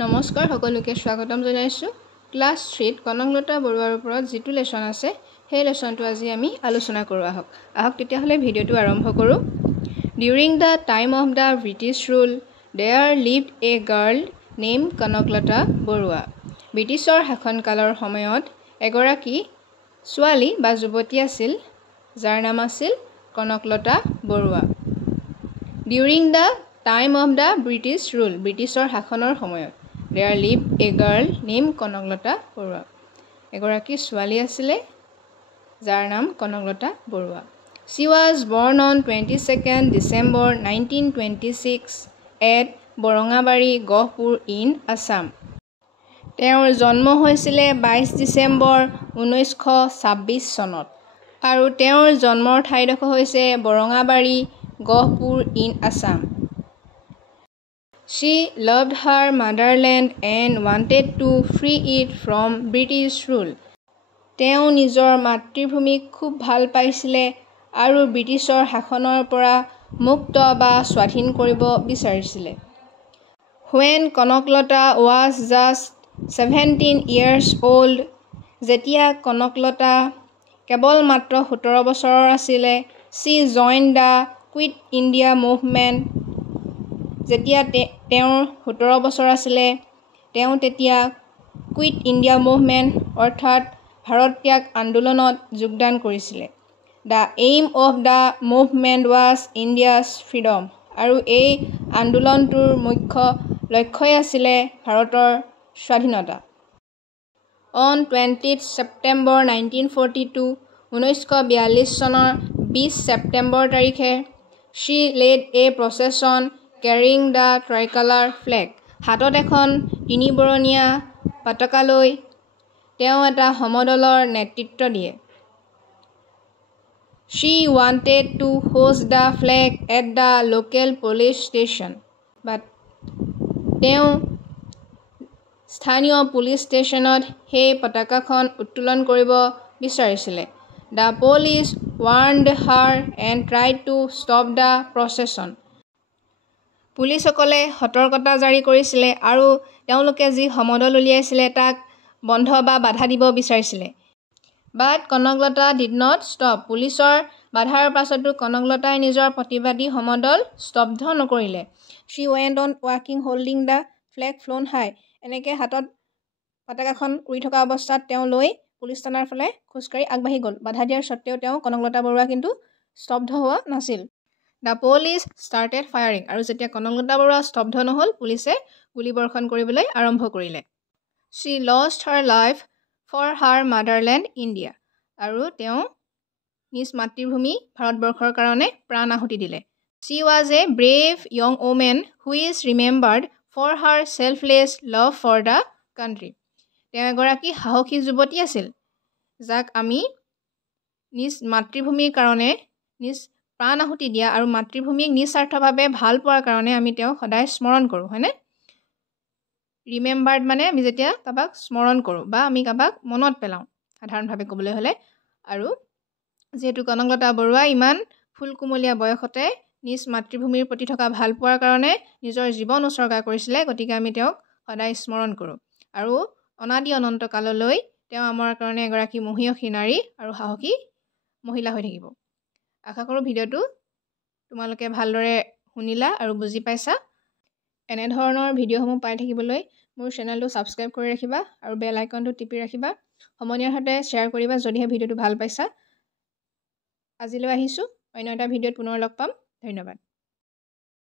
নমস্কাৰ সকলোকে স্বাগতম জনাইছো ক্লাস 3 কনকলতা বৰুৱাৰ ওপৰত যেটো লেসন আছে সেই লেসনটো আজি আমি আলোচনা কৰো আহক তেতিয়া হলে ভিডিওটো আৰম্ভ কৰো During the time of the British rule there lived a girl named Kanaklata Barua ব্ৰিটিছৰ শাসনকালৰ সময়ত এগৰাকী ছোৱালী বা যুৱতী আছিল যাৰ নাম আছিল Kanaklata Barua During the time of the British rule ব্ৰিটিছৰ শাসনৰ সময়ত there lived a girl named Kanaklata Barua এগৰাকী ছোৱালী আছিল যাৰ নাম Kanaklata Barua She was born on 22nd December 1926 at Borangabari Gohpur in Assam তেওঁৰ জন্ম হৈছিল 22 ডিসেম্বৰ 1926 চনত আৰু তেওঁৰ জন্মৰ ঠাইডোখৰ হৈছে Borangabari Gohpur in Assam She loved her motherland and wanted to free it from British rule. তেওঁ নিজৰ মাতৃভূমিক খুব ভাল পাইছিলে আৰু ব্ৰিটিছৰ শাসনৰ পৰা মুক্ত বা স্বাধীন কৰিব বিচাৰিছিলে। When Kanaklata was just 17 years old, যেতিয়া কনকলতা কেৱল মাত্ৰ 17 বছৰৰ আছিল, she joined the Quit India movement. যেতিয়া তেওঁৰ 17 বছৰ আছিল তেওঁ তেতিয়া কুইট ইণ্ডিয়া মুভমেন্ট অৰ্থাৎ ভাৰত ত্যাগ আন্দোলনত যোগদান কৰিছিল The aim of the movement was India's freedom আৰু এই আন্দোলনটোৰ মুখ্য লক্ষ্যই আছিল ভাৰতৰ স্বাধীনতা On 20th September 1942 1942 চনৰ 20 ছেপ্টেম্বৰ তাৰিখে she led a procession carrying the tricolor flag হাতত এখন তিনিবৰণীয়া পতাকা লৈ তেওঁ এটা সমদলৰ নেতৃত্ব দিয়ে She wanted to hoist the flag at the local police station but তেওঁ স্থানীয় পুলিচ ষ্টেচনত সেই পতাকাখন উত্তোলন কৰিব বিচাৰিছিল The police warned her and tried to stop the procession পুলিচসকলে সতৰ্কতা জাৰি কৰিছিল আৰু তেওঁলোকে যি সমদল উলিয়াইছিল তাক বন্ধ বা বাধা দিব বিচাৰিছিল But Kanaklata did not stop পুলিচৰ বাধাৰ পাছতো কনকলতাই নিজৰ প্ৰতিবাদী সমদল স্তব্ধ নকৰিলে She went on walking holding the flag flown high এনেকৈ হাতত পতাকাখন উৰি থকা অৱস্থাত তেওঁ লৈ পুলিচ থানাৰ ফালে খোজকাঢ়ি আগবাঢ়ি গল বাধা দিয়াৰ সত্ত্বেও তেওঁ কনকলতা বৰুৱা কিন্তু স্তব্ধ হোৱা নাছিল The police started firing আৰু যেতিয়া কনকলতা বৰুৱা স্তব্ধ নহল পুলিচে গুলীবৰ্ষণ কৰিবলৈ আৰম্ভ কৰিলে She lost her life for her motherland India আৰু তেওঁ নিজ মাতৃভূমি ভাৰতবৰ্ষৰ কাৰণে প্ৰাণ আহুতি দিলে She was a brave young woman who is remembered for her selfless love for the country তেওঁ এগৰাকী সাহসী যুৱতী আছিল যাক আমি নিজ মাতৃভূমিৰ কাৰণে নিজ প্ৰাণ আহুতি দিয়া আৰু মাতৃভূমিক নিস্বাৰ্থভাৱে ভাল পোৱাৰ কাৰণে আমি তেওঁক সদায় স্মৰণ কৰোঁ হয়নে ৰিমেম্বাৰ্ড মানে আমি যেতিয়া কাবাক স্মৰণ কৰোঁ বা আমি কাবাক মনত পেলাওঁ সাধাৰণভাৱে ক'বলৈ হ'লে আৰু যেহেতু কনকলতা বৰুৱা ইমান ফুলকুমলীয়া বয়সতে নিজ মাতৃভূমিৰ প্ৰতি থকা ভাল পোৱাৰ কাৰণে নিজৰ জীৱন উৎসৰ্গা কৰিছিলে গতিকে আমি তেওঁক সদায় স্মৰণ কৰোঁ আৰু অনাদি অনন্ত কাললৈ তেওঁ আমাৰ কাৰণে এগৰাকী মহিয়সী নাৰী আৰু সাহসী মহিলা হৈ থাকিব আশা কৰোঁ ভিডিঅ'টো তোমালোকে ভালদৰে শুনিলা আৰু বুজি পাইছা এনে ধৰণৰ ভিডিঅ'সমূহ পাই থাকিবলৈ মোৰ চেনেলটো সাবস্ক্ৰাইব কৰি ৰাখিবা আৰু বেল আইকনটো টিপি ৰাখিবা সমনীয়াৰ সৈতে শ্বেয়াৰ কৰিবা যদিহে ভিডিঅ'টো ভাল পাইছা আজিলৈ আহিছো অন্য এটা ভিডিঅ'ত পুনৰ লগ পাম ধন্যবাদ